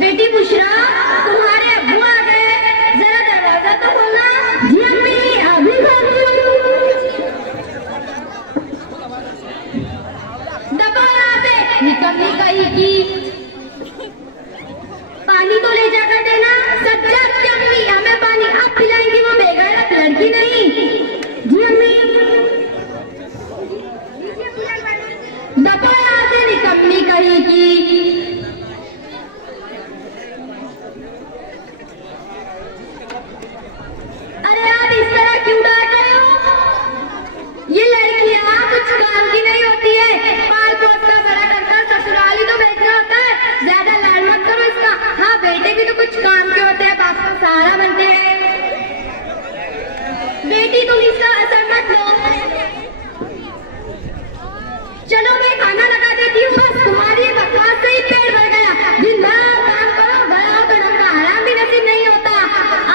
बेटी बुशरा, तुम्हारे अब्बू आ गए, जरा दरवाजा तो खोलना। जी अम्मी, अभी दबा यहाँ से, निकम्मी कही की। पानी तो ले जाकर देना। सज्जाद की अम्मी, हमें पानी आप पिलाएंगी, वो बेगैरत लड़की नहीं। जी अम्मी। दबा यहाँ से, निकम्मी कही की। अरे आप इस तरह क्यों डांट रहे हो? ये लड़कियां कुछ काम की नहीं होती है। पाल पोस का बड़ा करता ससुराली तो बेचना होता है। ज्यादा लाड मत करो इसका। हाँ, बेटे भी तो कुछ काम के होते हैं, बाप का सहारा बनते हैं। बेटी तुम इसका असर मत लो। चलो मैं खाना लगा देती हूँ। बस तुम्हारी बकवास से ही पेट भर गया। दिन भर काम करो, बड़ा हो तो ढंग का आराम भी नसीब नहीं होता।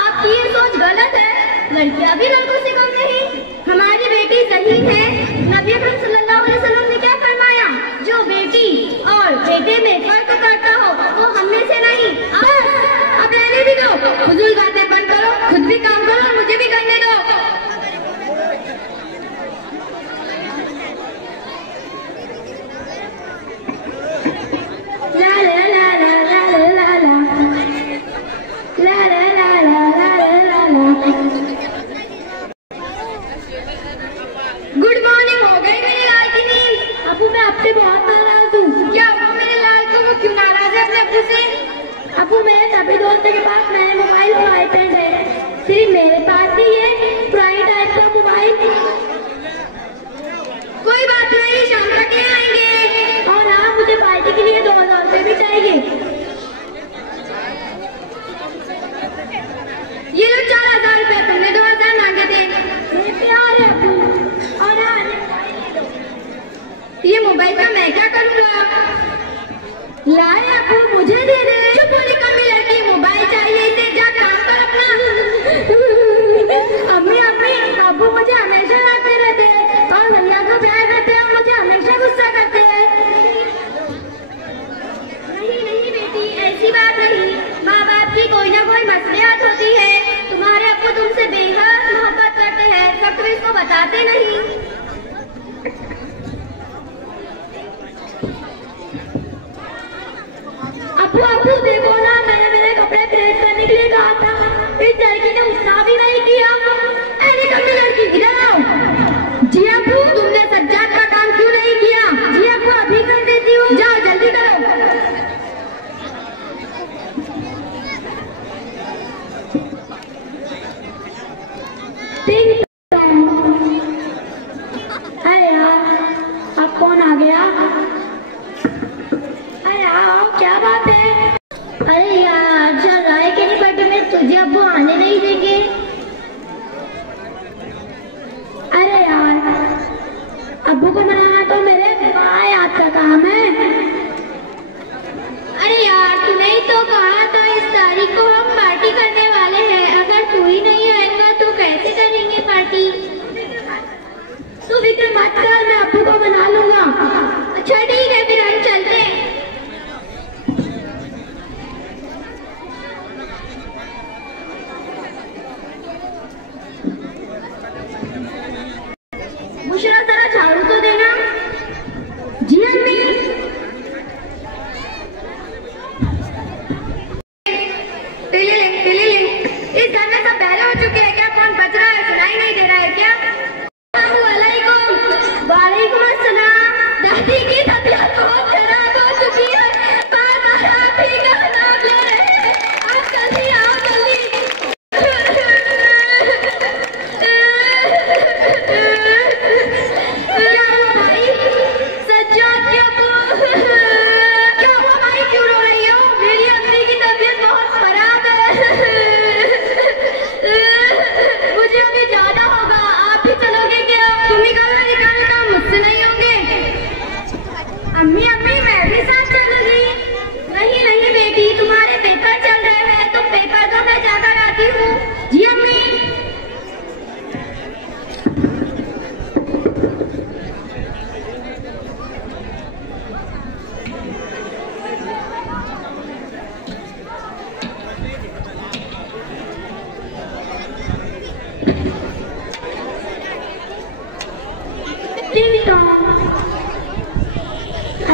आपकी ये सोच गलत है। लड़कियां भी लड़कों से कम नहीं। हमारी बेटी सही है। नबी अकरम सल्लल्लाहु अलैहि वसल्लम ने क्या फरमाया? जो बेटी और बेटे में फर्क करता हो वो हम में से नहीं। बस अब रहने भी दो, फुजूल बातें बंद करो, खुद भी काम करो और मुझे भी करने दो। ला ला ला ला ला ला ला ला ला ला ला ला ला ला ला। Good morning. हो गई मेरी लाल की नींद? अबू मैं आपसे बहुत नाराज हूँ। क्या हुआ मेरे लाल को? वो क्यों नाराज है अपने अबू से? अबू मेरे सभी दोस्तों के पास नए मोबाइल और आईपैड है, सिर्फ मेरे पास ही है पुरानी टाइप का मोबाइल। कोई बात नहीं, शाम तक ले आएंगे। और हाँ, मुझे पार्टी के लिए 2000 रुपये भी चाहिए। ये लो 4000 रुपये, तुमने 2000 मांगे थे। मेरे प्यार है अबू। और हाँ, ये मोबाइल का मैं क्या करूँगा? लाए अबू, मुझे दे दे। चुप बोली कमी लड़की, मोबाइल चाहिए इसे, जा काम कर अपना। अम्मी अम्मी, अबू मुझे हमेशा लाते रहते हैं और भैया को प्यार करते हैं और मुझे हमेशा गुस्सा करते हैं। नहीं नहीं बेटी, ऐसी बात नहीं। माँ बाप की कोई ना कोई मसलियात होती है। तुम्हारे अब्बू तुमसे बेहद मोहब्बत करते हैं, सब तुम इसको बताते नहीं। अब्बू देखो ना, मैंने मेरे कपड़े प्रेस करने के लिए कहा था, इस लड़की ने उतना भी नहीं किया। ऐसी कमी लड़की, इधर आओ। जी अब्बू, तुमने सज्जाद का काम क्यों नहीं किया? जी अब्बू, अभी कर देती हूँ, जाओ जल्दी करो। अरे यार, अब कौन आ गया? अरे यार, क्या बात है? अरे यार, चल रहा है कि नहीं बर्थडे में, तुझे अब्बू आने नहीं देंगे। अरे यार, अब्बू को मनाना तो मेरे याद का काम है। अरे यार, तूने ही तो कहा था इस तारीख को हम पार्टी करने वाले हैं। अगर तू ही नहीं आएगा तो कैसे करेंगे पार्टी? तू फिक्र मत कर, मैं अब्बू को मना लूंगा। अच्छा ठीक है, फिर हम चलते हैं।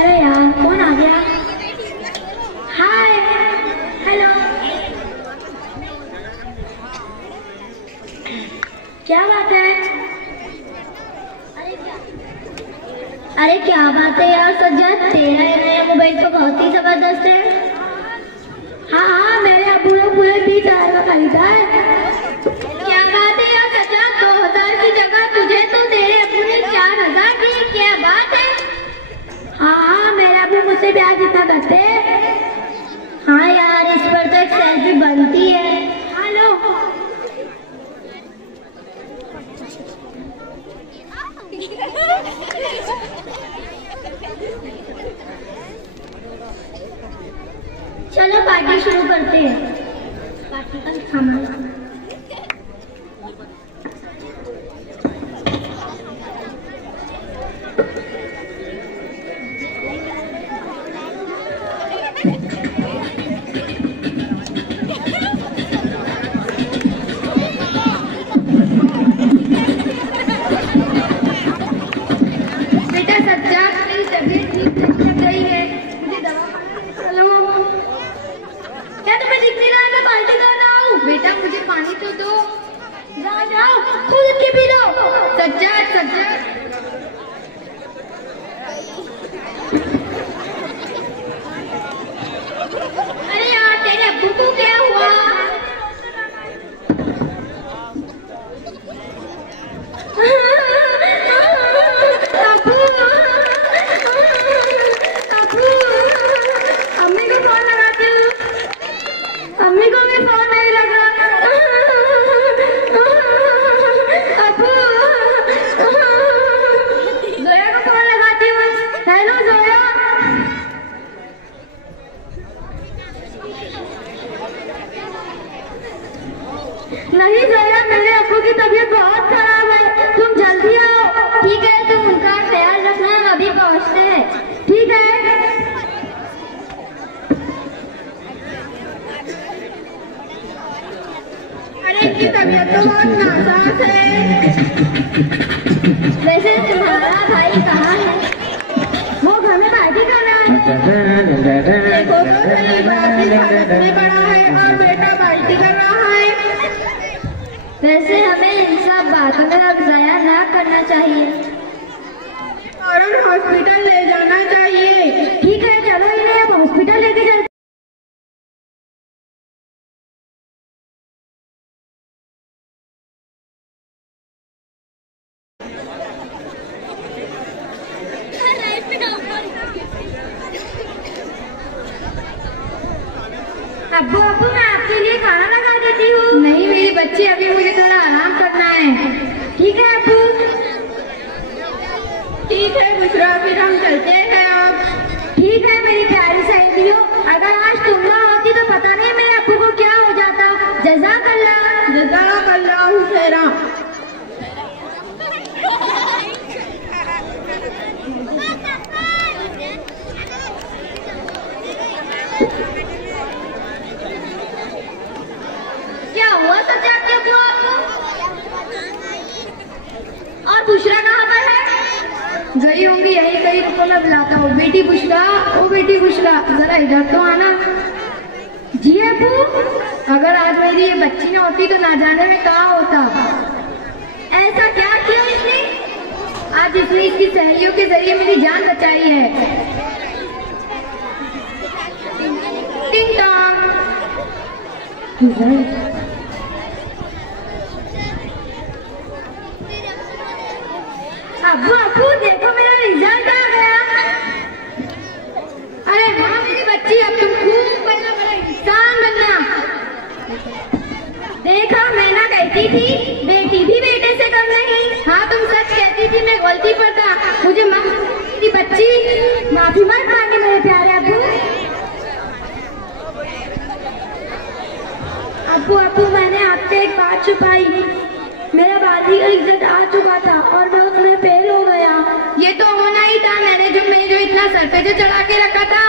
अरे यार कौन आ गया? हाय हेलो, क्या बात है? अरे क्या बात है यार सज्जद, तेरा ये नया मोबाइल तो बहुत ही जबरदस्त है। हाँ हाँ, मेरे अबू ने पूरे 20,000 का खरीदा है। क्या बात है यार सज्जद, 2,000 की जगह तुझे तो तेरे अबू ने 4,000 दी, क्या बात है? हाँ हाँ, मेरे अबू मुझसे प्यार जितना करते हैं। हाँ यार, इस पर तो एक सेल्फी बनती है। हेलो, चलो पार्टी शुरू करते हैं। पार्टी का सामान बेटा सज्जाद, मेरी तबीयत ठीक नहीं गई है, मुझे दवा लो। क्या तुम्हें दिख नहीं रहा मैं पार्टी कर रहा हूँ? बेटा मुझे पानी तो दो। जाओ खुद के पी लो। सज्जाद सज्जाद, अरे यार तेरे अब्बू को क्या हुआ? अब्बू अब्बू, अम्मी को फोन लगाती हूँ। अम्मी को भी फोन नहीं लगा। अब्बू, जोया को फोन लगाती हूँ। हेलो जोया। नहीं जोया, मेरे अब्बू की तबीयत बहुत खराब है, तुम जल्दी आओ। ठीक है, तुम उनका ख्याल रखना, हम अभी पहुँचते हैं। ठीक है। अरे इनकी तबीयत तो बहुत नासाज है। वैसे तुम्हारा भाई कहाँ है? वो घर में पार्टी कर रहा है। देखो तो सही, बाप इस हालत में पड़ा है और बेटा पार्टी कर रहा है। वैसे हमें इन सब बातों में अब ज़ाया ना करना चाहिए और हॉस्पिटल ले जाना चाहिए। ठीक है, चलो इन्हें अब हॉस्पिटल लेके चलते। अब्बू अब्बू, मैं आपके लिए खाना लगा देती हूँ। नहीं मेरी बच्ची, अभी मुझे थोड़ा आराम करना है। ठीक है अब्बू। ठीक है बुशरा, फिर हम चलते हैं अब। ठीक है मेरी प्यारी सहेलियों, अगर आज तुम ना होती तो पता नहीं मेरे अब्बू को क्या हो जाता। जज़ाकल्लाह जज़ाकल्लाह खैरा। क्या हुआ सज्जाद के अब्बू आपको? और बुशरा कहाँ पर है? गई होंगी यही कहीं, रुको मैं बुलाता हूँ। बेटी बुशरा, ओ बेटी बुशरा, जरा इधर तो आना। जी अब्बू, अगर आज मेरी ये बच्ची ना होती तो ना जाने में कहाँ होता। ऐसा क्या किया इसने? आज इसने इसकी सहेलियों के जरिए मेरी जान बचाई है। टिंग टॉन्ग। अब्बू अब्बू, देखो मेरा रिजल्ट आ गया। अरे हाँ मेरी बच्ची, अब तुम खूब बड़ा बड़ा इंसान बनना। देखा, मैं ना कहती थी बेटी भी बेटे से कम नहीं। हाँ तुम सच कहती थी, मैं गलती पर था। मुझे मेरी बच्ची माफी मत मांगे मेरे प्यारे अब्बू। अब्बू अब्बू, मैंने आपसे एक बात छुपाई। मेरा बाजी का इज्जत आ चुका था और मैं उसमें फेल हो गया। ये तो होना ही था, मैंने जो इतना सर पे जो चढ़ा के रखा था